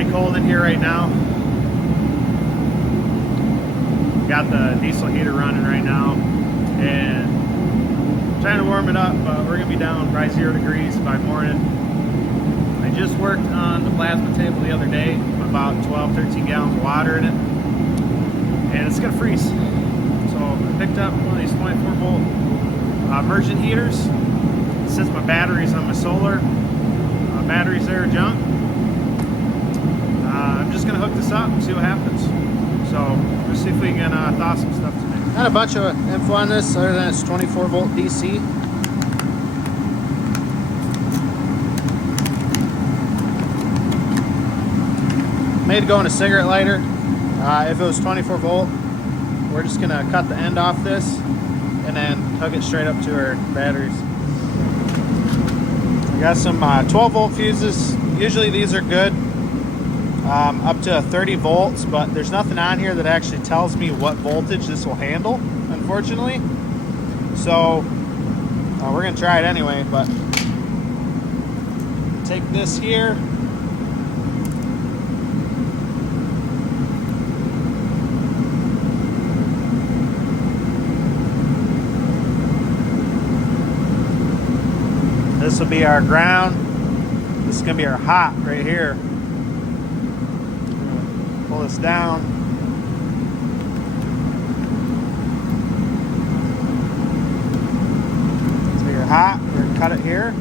pretty cold in here right now. Got the diesel heater running right now and trying to warm it up, but we're gonna be down by 0 degrees by morning. I just worked on the plasma table the other day with about 12-13 gallons of water in it, and it's gonna freeze. So I picked up one of these 24 volt immersion heaters. Since my batteries on my solar batteries there are junk, I'm just gonna hook this up and see what happens. So let's see if we can thaw some stuff today. Not a bunch of info on this other than it's 24 volt DC. Made to go in a cigarette lighter. If it was 24 volt, we're just gonna cut the end off this and then hook it straight up to our batteries. I got some 12 volt fuses. Usually these are good. Up to 30 volts, but there's nothing on here that actually tells me what voltage this will handle, unfortunately. So we're gonna try it anyway, but take this here. This will be our ground. This is gonna be our hot right here. Pull this down. So you're hot, we're gonna cut it here.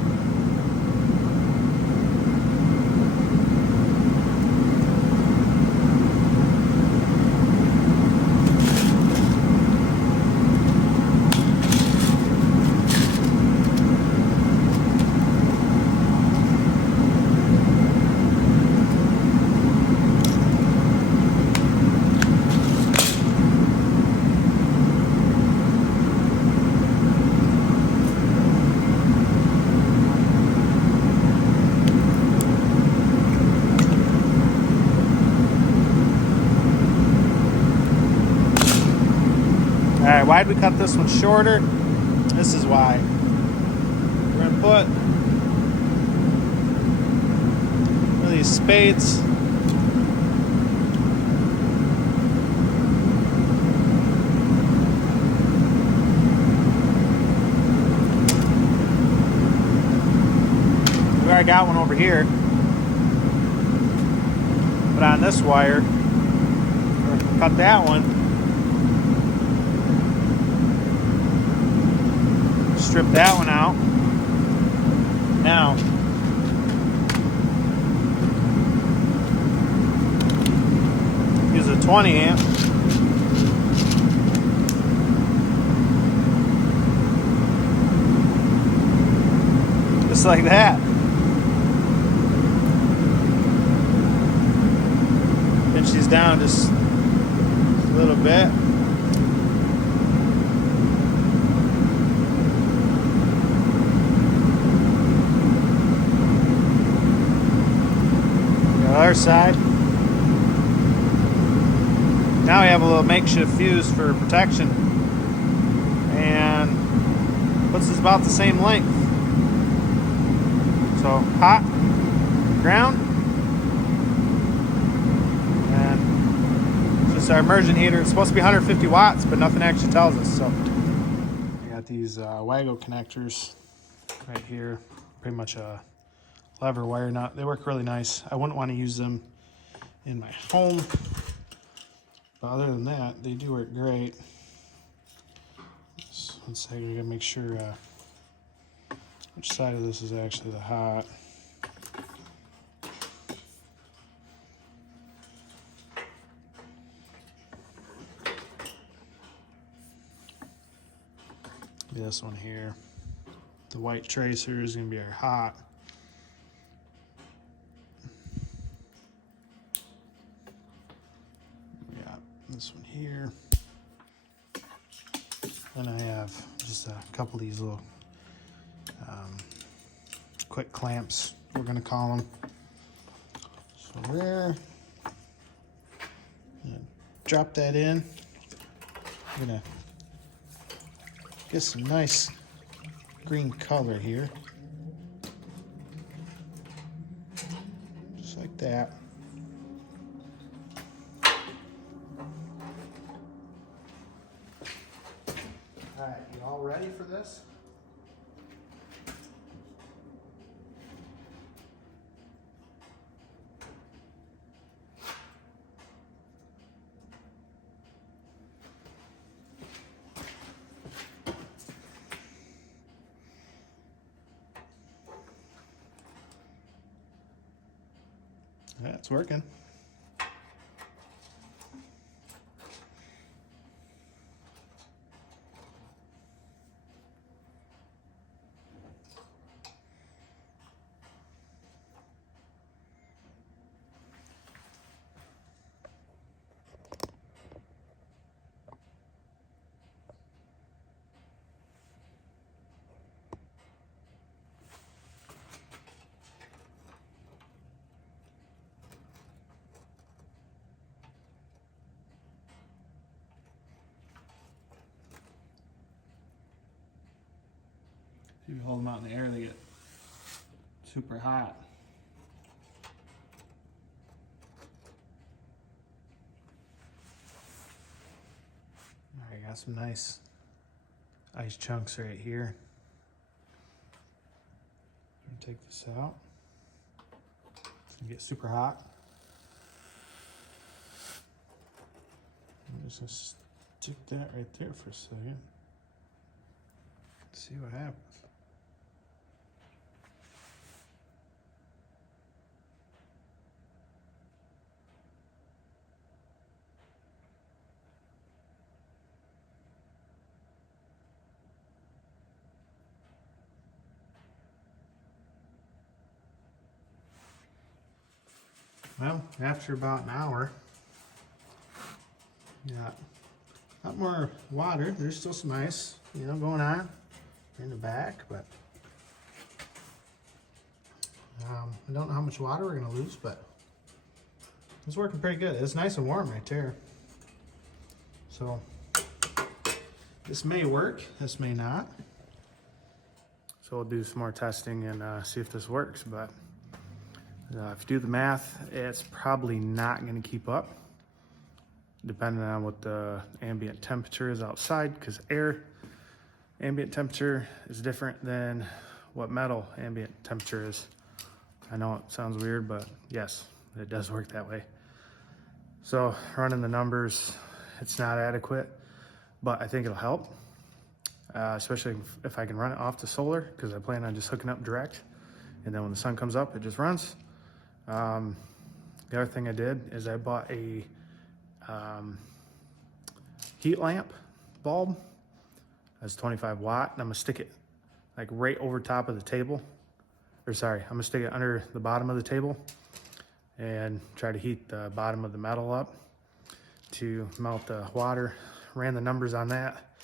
Alright, why'd we cut this one shorter? This is why. We're gonna put one of these spades we already got one over here. But on this wire, we're gonna cut that one. Strip that one out. Now, use a 20 amp. Just like that. Pinch these down just a little bit. Other side. Now we have a little makeshift fuse for protection, and puts us about the same length. So hot, ground, and just our immersion heater. It's supposed to be 150 watts, but nothing actually tells us. So I got these Wago connectors right here, pretty much a lever wire nut. They work really nice. I wouldn't want to use them in my home, but other than that, they do work great. So let's say we gotta make sure which side of this is actually the hot. This one here. The white tracer is gonna be our hot. This one here. Then I have just a couple of these little quick clamps, we're gonna call them. So there. Drop that in. I'm gonna get some nice green color here. Just like that. All right, you all ready for this? Yeah, it's working. If you hold them out in the air, they get super hot. All right, got some nice ice chunks right here. Take this out. It's gonna get super hot. I'm just gonna stick that right there for a second. See what happens. Well, after about an hour, got a lot more water. There's still some ice, going on in the back, but I don't know how much water we're gonna lose, but it's working pretty good. It's nice and warm right there. So this may work, this may not. So we'll do some more testing and see if this works, but if you do the math, it's probably not going to keep up, depending on what the ambient temperature is outside, because air ambient temperature is different than what metal ambient temperature is. I know it sounds weird, but yes, it does work that way. So running the numbers, it's not adequate, but I think it'll help, especially if I can run it off the solar, because I plan on just hooking up direct, and then when the sun comes up, it just runs. The other thing I did is I bought a heat lamp bulb. That's 25 watt, and I'm gonna stick it like right over top of the table. Or sorry, I'm gonna stick it under the bottom of the table and try to heat the bottom of the metal up to melt the water. Ran the numbers on that.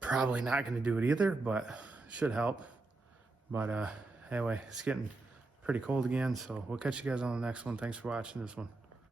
Probably not gonna do it either, but should help. But anyway, it's getting pretty cold again, so we'll catch you guys on the next one. Thanks for watching this one.